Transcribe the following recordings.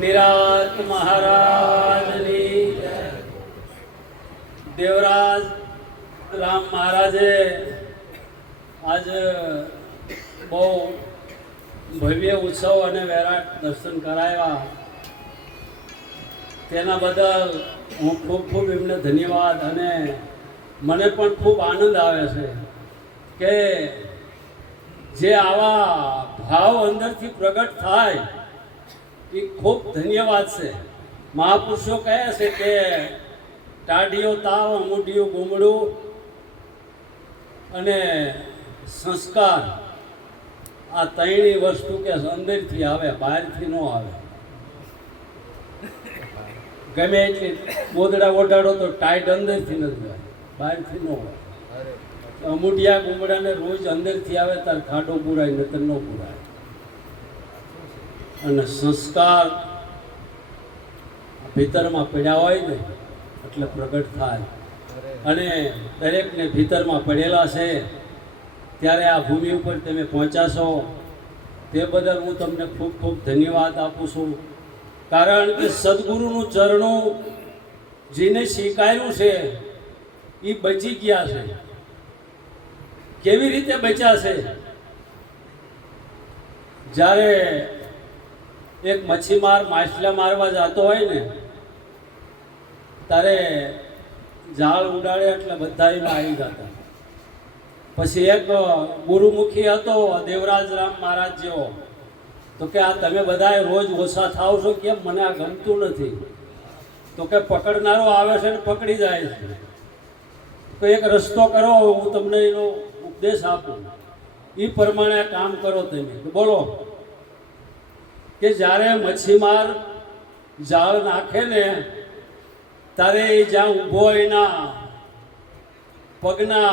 નિરાત મહારાજની દેવરાજ રામ મહારાજે આજ બહુ ભવ્ય ઉત્સવ અને વિરાટ દર્શન કરાવ્યા. તેના બદલ હું ખૂબ ખૂબ એમને ધન્યવાદ. અને મને પણ ખૂબ આનંદ આવે છે કે જે આવા ભાવ અંદરથી પ્રગટ થાય એ ખૂબ ધન્યવાદ છે. મહાપુરુષો કહે છે કે ટાઢિયો તાવ, અમૂઢિયું ગુમડું અને સંસ્કાર, આ ત્રણેય વસ્તુ કે અંદરથી આવે, બહારથી ન આવે. ગમે એટલી ગોદડા ઓઢાડો તો ટાઈટ અંદરથી નથી હોય, બહારથી ન હોય. અમૂઢિયા ગુમડાને રોજ અંદરથી આવે ત્યારે ખાડો પુરાય, નતર ન પુરાય. અને સંસ્કાર ભીતરમાં પડ્યા હોય ને એટલે પ્રગટ થાય. અને દરેકને ભીતરમાં પડેલા છે ત્યારે આ ભૂમિ ઉપર તમે પહોંચ્યા છો તે બદલ હું તમને ખૂબ ખૂબ ધન્યવાદ આપું છું. કારણ કે સદગુરુનું ચરણું જેને સ્વીકાર્યું છે એ બચી ગયા છે. કેવી રીતે બચ્યા છે? જ્યારે એક મચ્છીમાર માછલા મારવા જતો હોય ને ત્યારે જાળ ઉડાડે એટલે બધા એમાં આવી જતા. પછી એક ગુરુમુખી હતો દેવરાજ રામ મહારાજ જેવો, તો કે આ તમે બધા રોજ ઓછા થાવ છો કેમ? મને આ ગમતું નથી. તો કે પકડનારો આવે છે ને પકડી જાય છે. તો એક રસ્તો કરો, હું તમને એનો ઉપદેશ આપું, એ પ્રમાણે કામ કરો તમે. બોલો કે જ્યારે મચ્છીમાર જાળ નાખે ને ત્યારે એ જ્યાં ઊભો એના પગના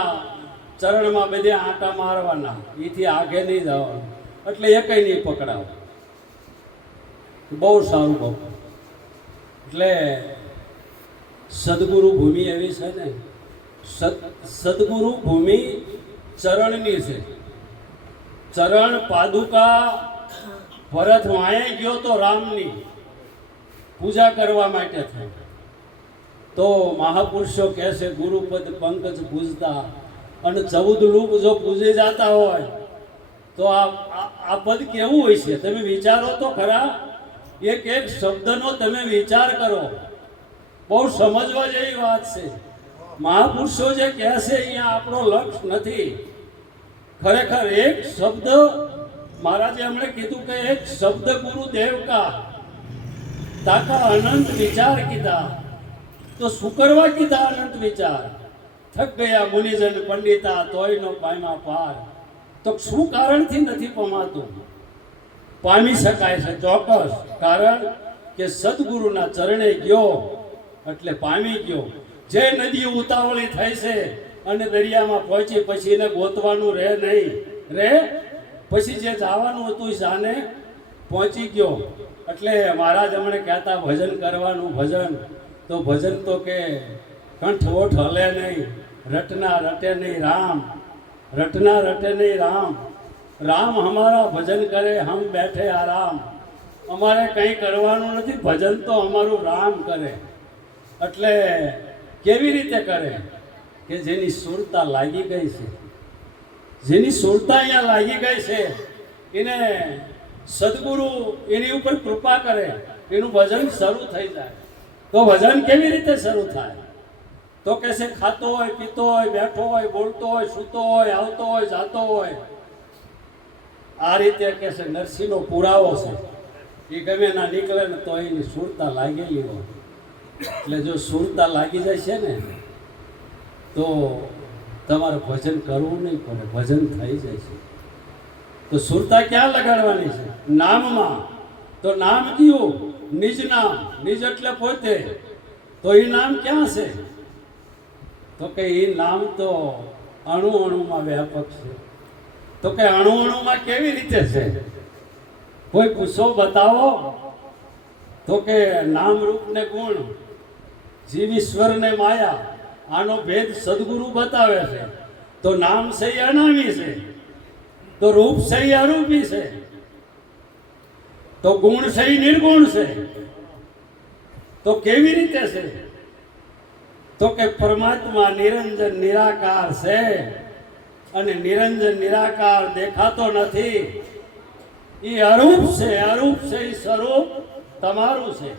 ચરણમાં બધે આંટા મારવાના, એથી આગે નહીં જવાનું, એટલે એ કંઈ નહીં પકડાવ. બહુ સારું બહુ. એટલે સદગુરુ ભૂમિ એવી છે ને, સદગુરુ ભૂમિ ચરણની છે. ચરણ પાદુકા ભરત વાંયે ગયો તો રામની પૂજા કરવા માટે થઈ. તો મહાપુરુષો કહે છે ગુરુપદ પંકજ પૂજતા, અને 14 લોક જો પૂજે જતા હોય તો આ પદ કેવું હોય છે? તમે વિચારો તો ખરા. એક એક શબ્દનો તમે વિચાર કરો. બહુ સમજવા જેવી વાત છે. મહાપુરુષો જે કહે છે અહીંયા આપણો લક્ષ્ય નથી. ખરેખર એક શબ્દ મહારાજે હમણે કીધું કે એક શબ્દ ગુરુદેવ કા તાકા અનંત વિચાર કીધા, તો શું કરવા કીધા અનંત વિચાર? થક ગયા મુનિજન પંડિતા તોય નો પામ્યા પાર. તો શું કારણથી નથી પમાતું? પામી શકાય છે ચોક્કસ. કારણ કે સદગુરુના ચરણે ગયો એટલે પામી ગયો. જે નદી ઉતાવળી થાય છે અને દરિયામાં પહોંચી પછી એને ગોતવાનું રહે નહીં, રહે પછી જે જવાનું હતું જાને પહોંચી ગયો. એટલે મહારાજ હમણે કહેતા ભજન કરવાનું. ભજન તો ભજન તો કે કંઠ ઓઠ હલે નહીં, રટના રટે નહીં રામ, રટના રટે નહીં રામ. રામ હમારા ભજન કરે, હમ બેઠે આરામ. અમારે કંઈ કરવાનું નથી, ભજન તો અમારું રામ કરે. એટલે કેવી રીતે કરે? કે જેની સુરતા લાગી ગઈ છે, જેની સુરતા અહીંયા લાગી ગઈ છે એને સદગુરુ એની ઉપર કૃપા કરે, એનું ભજન શરૂ થઈ જાય. તો ભજન કેવી રીતે શરૂ થાય? તો કે છે ખાતો હોય, પીતો હોય, બેઠો હોય, બોલતો હોય, સૂતો હોય, આવતો હોય, જાતો હોય. આ રીતે કે છે નરસિંહનો પુરાવો છે. એ ગમે ના નીકળે ને તો એની સુરતા લાગેલી હોય. એટલે જો સુરતા લાગી જાય છે ને તો તમારે ભજન કરવું નહીં પડે, ભજન થઈ જાય છે. તો સુરતા ક્યાં લગાડવાની છે? નામમાં. તો નામ કયું? નિજ નામ. નિજ એટલે પોતે. તો એ નામ ક્યાં છે? તો કે એ નામ તો અણુ અણુમાં વ્યાપક છે. તો કે અણુ અણુમાં કેવી રીતે છે? કોઈ પૂછો, બતાવો. તો કે નામ રૂપ ને ગુણ, જીવ ઈશ્વર ને માયા, આનો ભેદ સદગુરુ બતાવે છે. તો નામ છે એ અનામી છે, તો રૂપ છે એ અરૂપી છે. તો ગુણ છે એ નિર્ગુણ છે. તો કેવી રીતે છે? તો કે પરમાત્મા નિરંજન નિરાકાર છે અને નિરંજન નિરાકાર દેખાતો નથી. એ અરૂપ છે, અરૂપ છે. એ સ્વરૂપ તમારું છે,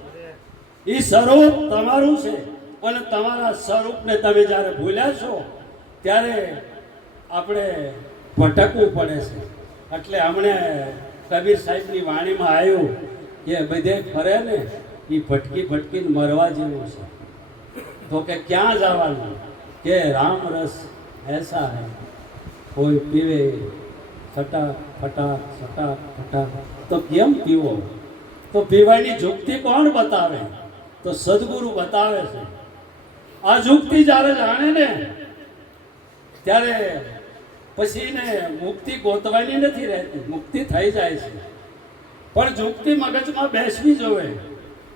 એ સ્વરૂપ તમારું છે. અને તમારા સ્વરૂપને તમે જ્યારે ભૂલ્યા છો ત્યારે આપણે ભટકવું પડે છે. એટલે હમણે કબીર સાહેબની વાણીમાં આવ્યું કે બધે ફરે ને એ ભટકી ભટકીને મરવા જેવું છે. તો કે ક્યાં જવાનું? કે રામ રસ એસા હૈ કોઈ પીવે ફટાક ફટાક ફટાક ફટાક. તો કેમ પીવો? તો પીવાની યુક્તિ કોણ બતાવે? તો સદગુરુ બતાવે છે. આ યુક્તિ જ્યારે જાણે ને ત્યારે પછી ને મુક્તિ ગોતવાની નથી રહેતી, મુક્તિ થઈ જાય છે. પણ યુક્તિ મગજમાં બેસવી જોવે.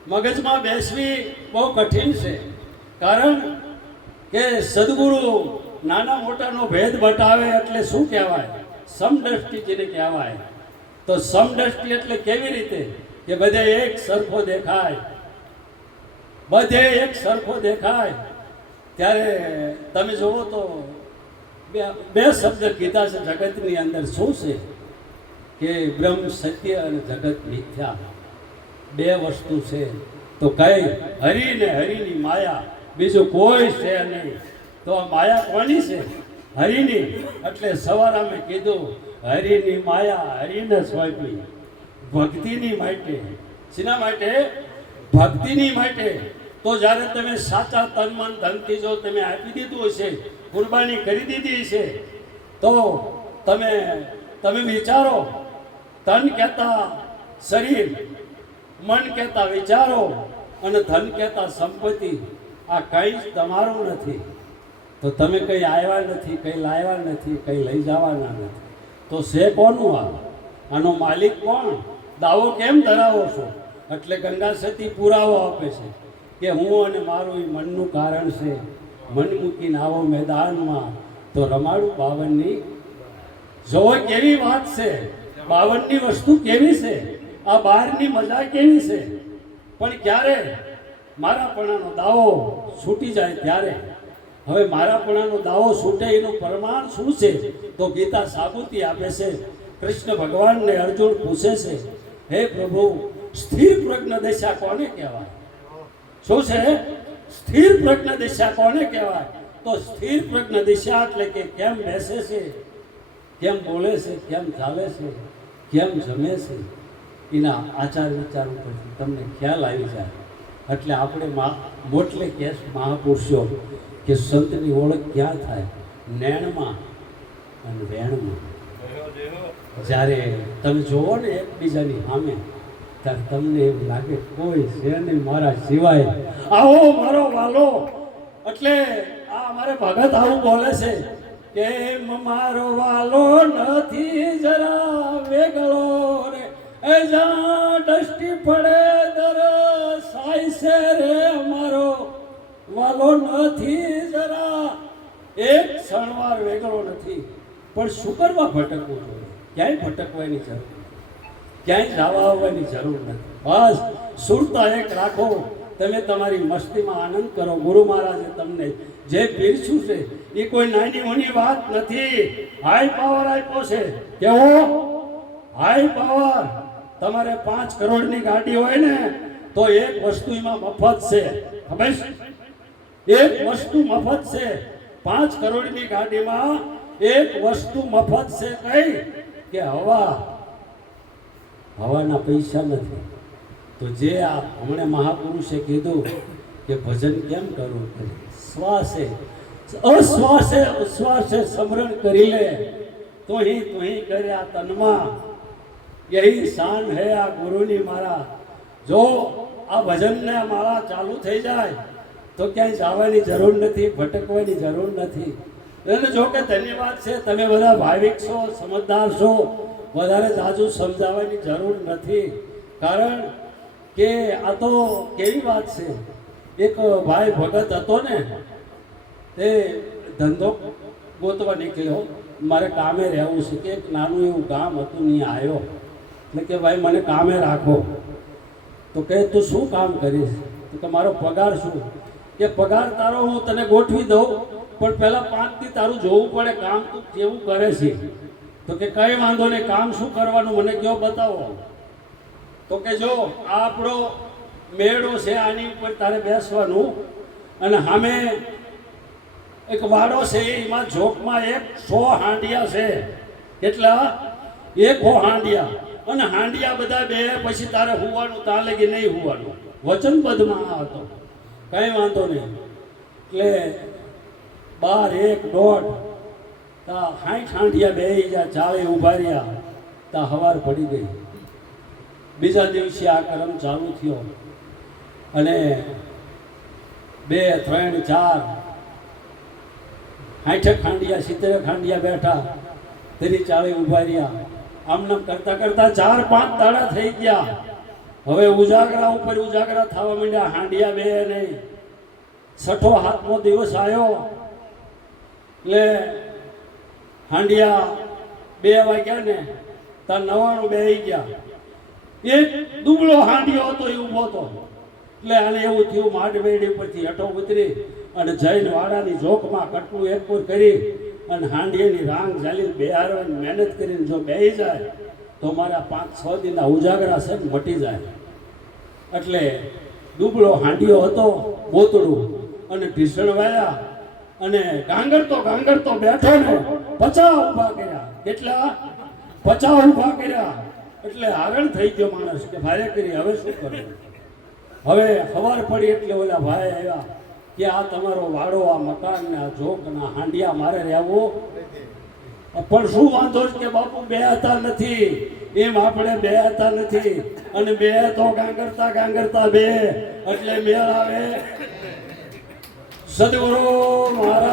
મગજમાં બેસવી બહુ કઠિન છે. કારણ કે સદગુરુ નાના મોટાનો ભેદ બતાવે એટલે શું કહેવાય? સમદ્રષ્ટિ જેને કહેવાય. તો સમદ્રષ્ટિ એટલે કેવી રીતે? કે બધે એક સરખો દેખાય, બધે એક સરખો દેખાય. ત્યારે તમે જુઓ તો બે શબ્દ કીધા છે જગતની અંદર. શું છે? કે બ્રહ્મ સત્ય અને જગત મિથ્યા. બે વસ્તુ છે. તો કઈ? હરિ ને હરિની માયા, બીજું કોઈ છે નહીં. તો આ માયા કોની છે? હરિની. એટલે સવારે અમે કીધું હરિની માયા હરિને સોંપી. ભક્તિની માટે. શેના માટે? ભક્તિની માટે. તો જ્યારે તમે સાચા તન મન ધનથી જો તમે આપી દીધું હશે, કુરબાની કરી દીધી છે, તો તમે વિચારો. તન કહેતા શરીર, મન કહેતા વિચારો અને ધન કહેતા સંપત્તિ, આ કંઈ જ તમારું નથી. તો તમે કંઈ આવ્યા નથી, કંઈ લાવ્યા નથી, કંઈ લઈ જવાના નથી. તો છે કોનું આ? આનો માલિક કોણ? દાવો કેમ ધરાવો છો? એટલે ગંગા સતી પુરાવો આપે છે કે હું અને મારું એ મનનું કારણ છે. મન મૂકીને આવો મેદાનમાં તો રમાડું 52ની. જોવો કેવી વાત છે. 52ની વસ્તુ કેવી છે? આ બહારની મજા કેવી છે? પણ ક્યારે મારાપણાનો દાવો છૂટી જાય ત્યારે. હવે મારાપણાનો દાવો છૂટે એનું પ્રમાણ શું છે? તો ગીતા સાબુતી આપે છે. કૃષ્ણ ભગવાનને અર્જુન પૂછે છે, હે પ્રભુ, સ્થિર પ્રજ્ઞ દશા કોને કહેવાય? શું છે? સ્થિર પ્રજ્ઞ દિશા કોને કહેવાય? તો સ્થિર પ્રજ્ઞ દિશા એટલે કે કેમ બેસે છે, કેમ બોલે છે, કેમ ચાલે છે, કેમ જમે છે, એના આચાર વિચાર ઉપરથી તમને ખ્યાલ આવી જાય. એટલે આપણે મોટલે કેસ મહાપુરુષો કે સંતની ઓળખ ક્યાં થાય? નૈણમાં અને વેણમાં. જ્યારે તમે જોવો ને એકબીજાની સામે, ત્યારે તમને એવું લાગે કોઈ છે નહીં મારા સિવાય. આવો મારો વાલો. એટલે આ અમારે ભગત આવું બોલે છે કે મારો વાલો નથી જરા વેગળો રે, એ જા દષ્ટિ પડે દરસાય છે રે, અમારો વાલો નથી જરા એક ક્ષણવાર વેગળો નથી. પણ શું કરવા ભટકવું જોઈએ? ક્યાંય ભટકવાની જરૂર, ક્યાંય જવા આવવાની જરૂર નથી. બસ સુરતા એક રાખો. તમે તમારી મસ્તીમાં આનંદ કરો. ગુરુ મહારાજે તમને જે પીરસ્યું છે એ કોઈ નાની મોની વાત નથી. હાઈ પાવર આપ્યો છે. કેવો હાઈ પાવર? તમારે 5 કરોડની ગાડી હોય ને તો એક વસ્તુ એમાં મફત છે. ખબર છે? એક વસ્તુ મફત છે. 5 કરોડની ગાડીમાં એક વસ્તુ મફત છે. કઈ? કે હવા. હવાના પૈસા નથી. તો જે આ હમણાં મહાપુરુષે કીધું કે ભજન કેમ કરવું? શ્વાસે અશ્વાસે ઉશ્વાસે સ્મરણ કરી લે, તુહી કર્યા તનમાં. યહી શાન હે આ ગુરુની મારા. જો આ ભજનને માળા ચાલુ થઈ જાય તો ક્યાંય જવાની જરૂર નથી, ભટકવાની જરૂર નથી. એને જો કે ધન્યવાદ છે, તમે બધા ભાવિક છો, સમજદાર છો, વધારે જાજુ સમજાવવાની જરૂર નથી. કારણ કે આ તો કેવી વાત છે. એક ભાઈ ભગત હતો ને, તે ધંધો ગોતવા નીકળ્યો. મારે કામે રહેવું છે કે એક નાનું એવું ગામ હતું, ત્યાં આવ્યો. એટલે કે ભાઈ મને કામે રાખો. તો કહે તું શું કામ કરીશ? તો કે મારો પગાર શું? કે પગાર તારો હું તને ગોઠવી દઉં, પણ પહેલા 5 દી તારું જોવું પડે કામ તું કેવું કરે છે. તો કે કઈ વાંધો નહીં, કામ શું કરવાનું મને કયો બતાવો. તો કે જો આ આપણો મેળો છે, આની ઉપર તારે બેસવાનું, અને સામે એક વાડો છે, એમાં ઝોકમાં 100 હાંડિયા છે. કેટલા? 100 હાંડિયા. અને હાંડિયા બધા બે, પછી તારે હુવાનું, ત્યાં લગી નહીં હુવાનું. વચનબદ્ધમાં આ હતો. કઈ વાંધો નહીં. એટલે 12, 1, 1.5 તા 60 હાંડિયા બેહી ગયા, ચાળે ઉભા રહ્યા. તા હવાર પડી ગઈ. બીજા દિવસે આ કર્મ ચાલુ થયો, અને 2, 3, 4 60 ખાંડિયા 70 ખાંડિયા બેઠા, તેની ચાળે ઉભા રહ્યા. આમનામ કરતા કરતા 4-5 દાડા થઈ ગયા. હવે ઉજાગરા ઉપર ઉજાગરા થવા માંડ્યા. હાંડિયા બે નહીં. 6થો 7મો દિવસ આવ્યો, એટલે હાંડિયા 2 વાગ્યા ને ત્યાં 99 બેહી ગયા. એક દુબળો હાંડિયો હતો, એ ઊભો હતો. એટલે આને એવું થયું, માડમેડી ઉપરથી હેઠો ઉતરી અને જઈને વાડાની ઝોકમાં કટલું એકપૂર કરી અને હાંડિયાની રાંગ ઝાલી બેહારવાની મહેનત કરીને જો બેહી જાય તો મારા 5-6 દિનના ઉજાગરા છે મટી જાય. એટલે દુબળો હાંડિયો હતો, બોતડું, અને ઢીસણ વાયા, અને ગાંગરતો બેઠો ને 50 ઊભા કર્યા. કેટલા? 50 ઊભા કર્યા. એટલે હારણ થઈ ગયો માણસ કે ભારે કરી હવે શું કરવું. હવે ખબર પડી એટલે ઓલા ભાઈ આવ્યા કે આ તમારો વાડો, આ મકાન ને આ ઝોક ના હાંડિયા મારે રહેવું. પણ શું વાંધો છે કે બાપુ બે હતા નથી, એમ આપણે બે હતા નથી, અને બે તો ગાંગરતા બે એટલે મેળ આવે. સદગુરુ મહારાજ